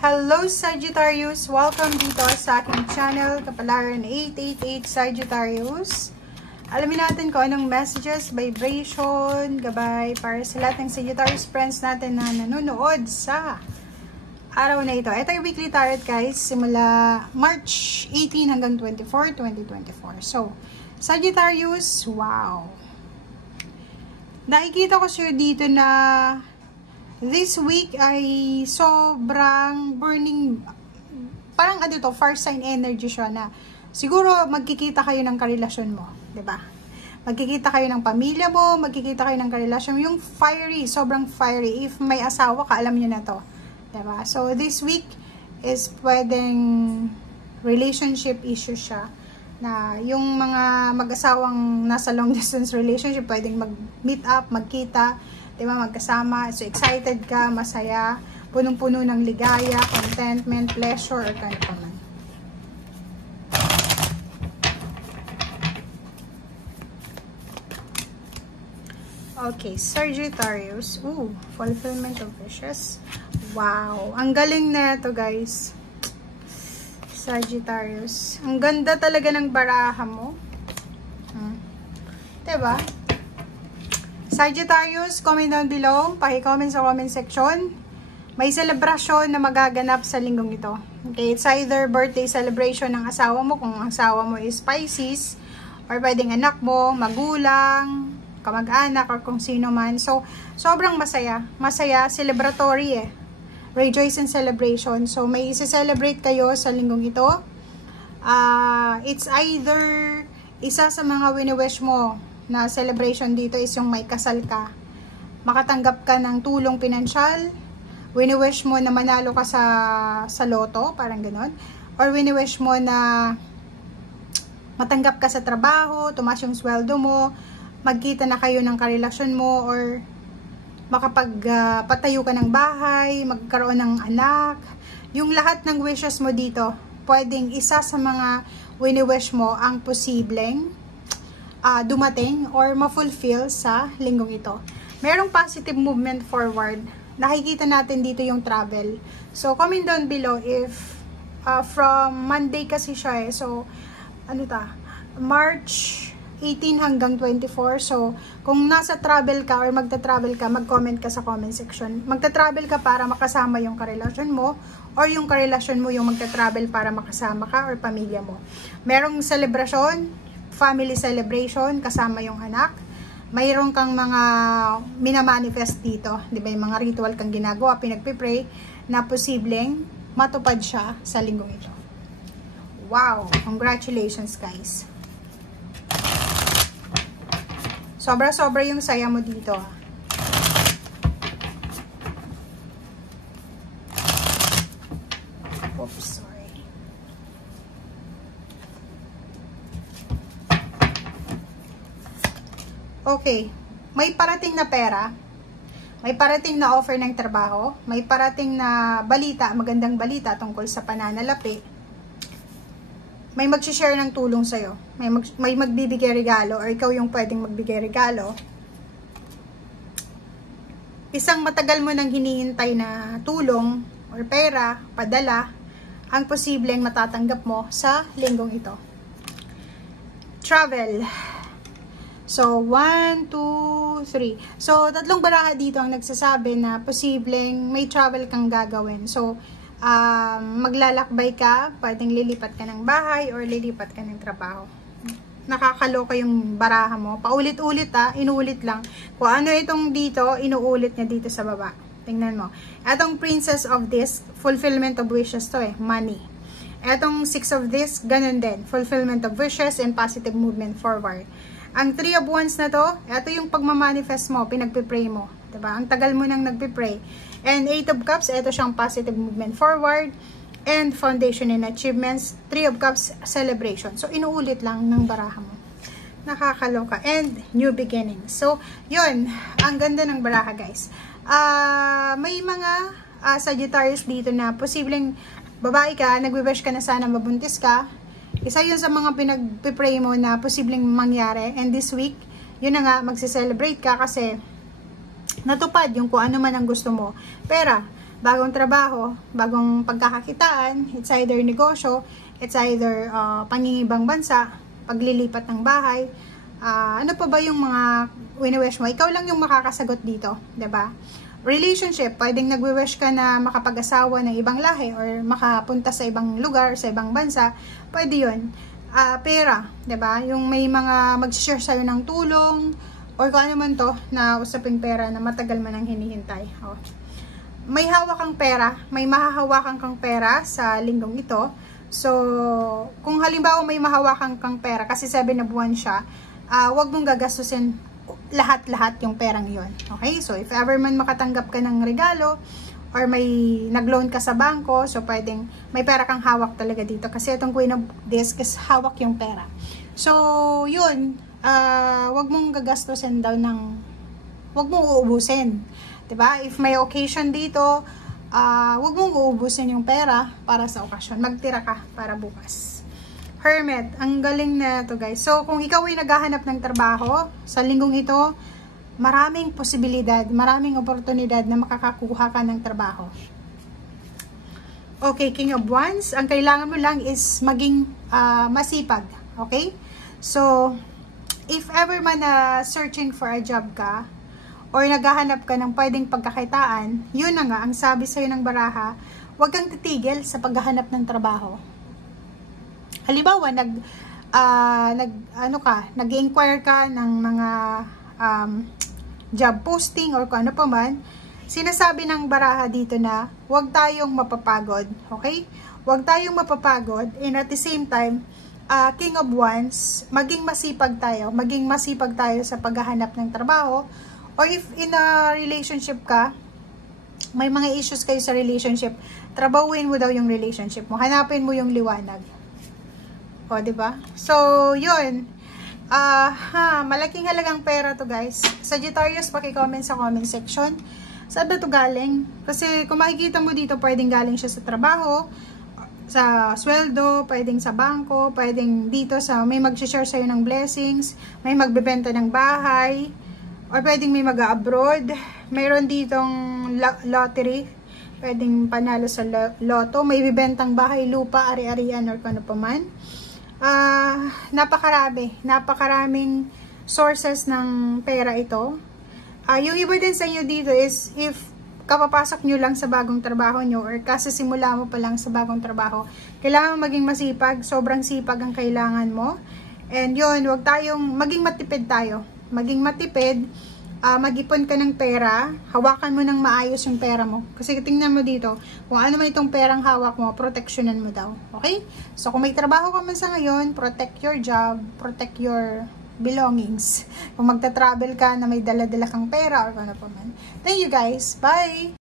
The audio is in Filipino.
Hello Sagittarius! Welcome dito sa aking channel, Kapalaran 888 Sagittarius. Alamin natin kung anong messages, vibration, gabay para sa lahat ng Sagittarius friends natin na nanonood sa araw na ito. Ito yung weekly tarot guys, simula March 18 hanggang 24, 2024. So, Sagittarius, wow! Nakikita ko sa'yo dito na this week ay sobrang burning, parang ano to, fire sign energy siya na siguro magkikita kayo ng karelasyon mo, 'di ba? Magkikita kayo ng pamilya mo, magkikita kayo ng karelasyon, yung fiery, sobrang fiery. If may asawa ka, alam niyo na to, 'di ba? So this week is pwedeng relationship issue siya, na yung mga mag-asawang nasa long distance relationship pwedeng mag-meet up, magkita, diba, magkasama. So, excited ka, masaya, punong-puno ng ligaya, contentment, pleasure, or kano pa man. Okay, Sagittarius. Ooh, fulfillment of wishes. Wow, ang galing na ito, guys. Sagittarius. Ang ganda talaga ng baraha mo. Diba? Sagittarius, comment down below. Paki-comment sa comment section. May celebration na magaganap sa linggong ito. Okay, it's either birthday celebration ng asawa mo, kung ang asawa mo is Pisces, or pwedeng anak mo, magulang, kamag-anak, or kung sino man. So, sobrang masaya. Masaya, celebratory eh. Rejoice and celebration. So, may isi-celebrate kayo sa linggong ito. It's either isa sa mga wini-wish mo na celebration dito is yung may kasal ka, makatanggap ka ng tulong pinansyal, wini-wish mo na manalo ka sa loto, parang ganon, or wini-wish mo na matanggap ka sa trabaho, tumaas yung sweldo mo, magkita na kayo ng karelasyon mo, or makapagpatayo ka ng bahay, magkaroon ng anak. Yung lahat ng wishes mo dito, pwedeng isa sa mga wini-wish mo ang posibleng dumating or ma-fulfill sa linggong ito. Merong positive movement forward. Nakikita natin dito yung travel. So, comment down below if from Monday kasi siya eh. So, ano ta? March 18 hanggang 24. So, kung nasa travel ka or magta-travel ka, mag-comment ka sa comment section. Magta-travel ka para makasama yung karelasyon mo, or yung karelasyon mo yung magta-travel para makasama ka or pamilya mo. Merong celebration, family celebration, kasama yung anak. Mayroon kang mga minamanifest dito. Di ba, yung mga ritual kang ginagawa, pinagpipray, na posibleng matupad siya sa linggong ito. Wow! Congratulations, guys! Sobra-sobra yung saya mo dito. Oops, sorry. Okay, may parating na pera, may parating na offer ng trabaho, may parating na balita, magandang balita tungkol sa pananalapi, may mag-share ng tulong sa'yo, may magbibigay regalo, or ikaw yung pwedeng magbigay regalo. Isang matagal mo nang hinihintay na tulong or pera, padala, ang posibleng matatanggap mo sa linggong ito. Travel. So, 1, 2, 3. So, tatlong baraha dito ang nagsasabi na posibleng may travel kang gagawin. So, maglalakbay ka, pwedeng lilipat ka ng bahay or lilipat ka ng trabaho. Nakakaloka yung baraha mo. Paulit-ulit inuulit lang. Kung ano itong dito, inuulit niya dito sa baba. Tingnan mo. Etong Princess of this, fulfillment of wishes to eh, money. Etong Six of this, ganun din. Fulfillment of wishes and positive movement forward. Ang 3 of Wands na to, ito yung pagmamanifest mo, pinagpipray mo. Diba? Ang tagal mo nang nagpipray. And 8 of Cups, ito siyang positive movement forward. And foundation and achievements. 3 of Cups, celebration. So, inuulit lang ng baraha mo. Nakakaloka. And new beginning. So, yun. Ang ganda ng baraha, guys. May mga Sagittarius dito na posibleng babae ka, nagwi-wish ka na sana mabuntis ka. Isa yun sa mga pinagpipray mo na posibleng mangyari. And this week, yun na nga, magsiselebrate ka kasi natupad yung kung ano man ang gusto mo. Pera, bagong trabaho, bagong pagkakakitaan, it's either negosyo, it's either pangingibang bansa, paglilipat ng bahay, ano pa ba yung mga wini-wish mo? Ikaw lang yung makakasagot dito, 'di ba? Relationship, pwedeng nagwi-wish ka na makapag-asawa ng ibang lahi or makapunta sa ibang lugar, sa ibang bansa, pwede yun. Pera, 'di ba? Yung may mga mag-share sa'yo ng tulong, or kung ano man to, na usaping pera na matagal man ang hinihintay. May hawak kang pera, may mahahawakan kang pera sa linggong ito. So, kung halimbawa may mahawakan kang pera, kasi 7 na buwan siya, wag mong gagastusin lahat-lahat yung perang yon. Okay? So, if ever man makatanggap ka ng regalo, or may nag-loan ka sa bangko, so pwedeng may pera kang hawak talaga dito. Kasi itong Queen of Discs, hawak yung pera. So, yun. Wag mong gagastusin daw wag mong uubusin. 'Di ba? If may occasion dito, wag mong uubusin yung pera para sa okasyon. Magtira ka para bukas. Hermit, ang galing na to, guys. So, kung ikaw ay naghahanap ng trabaho, sa linggong ito, maraming posibilidad, maraming oportunidad na makakakuha ka ng trabaho. Okay, King of Wands, ang kailangan mo lang is maging masipag. Okay? So, if ever man searching for a job ka, or naghahanap ka ng pwedeng pagkakitaan, yun na nga, ang sabi sa'yo ng baraha, huwag kang titigil sa paghahanap ng trabaho. Halimbawa, nag-inquire ka ng mga job posting or kung ano pa man, sinasabi ng baraha dito na huwag tayong mapapagod, okay? Huwag tayong mapapagod, and at the same time, King of Wands, maging masipag tayo sa paghahanap ng trabaho, or if in a relationship ka, may mga issues kayo sa relationship, trabahuin mo daw yung relationship mo, hanapin mo yung liwanag. O, diba? So, yun. Malaking halagang pera to, guys. Sagittarius, paki-comment sa comment section. Saan ba to galing? Kasi kung makikita mo dito, pwedeng galing siya sa trabaho, sa sweldo, pwedeng sa bangko, pwedeng dito sa may mag-share sa'yo ng blessings, may magbebenta ng bahay, or pwedeng may mag-abroad, mayroon ditong lottery, pwedeng panalo sa loto, may bibentang bahay, lupa, ari-arian, or kano pa man. Napakaraming sources ng pera ito. Yung iba din sa inyo dito is if kapapasok nyo lang sa bagong trabaho nyo or kasisimula mo pa lang sa bagong trabaho, kailangan maging masipag, sobrang sipag ang kailangan mo. And yun, wag tayong, maging matipid tayo. Maging matipid, mag-ipon ka ng pera, hawakan mo ng maayos yung pera mo. Kasi tingnan mo dito, kung ano man itong perang hawak mo, proteksyonan mo daw. Okay? So kung may trabaho ka man sa ngayon, protect your job, protect your belongings. Kung magta-travel ka na may dala-dala kang pera or ano pa man. Thank you guys. Bye!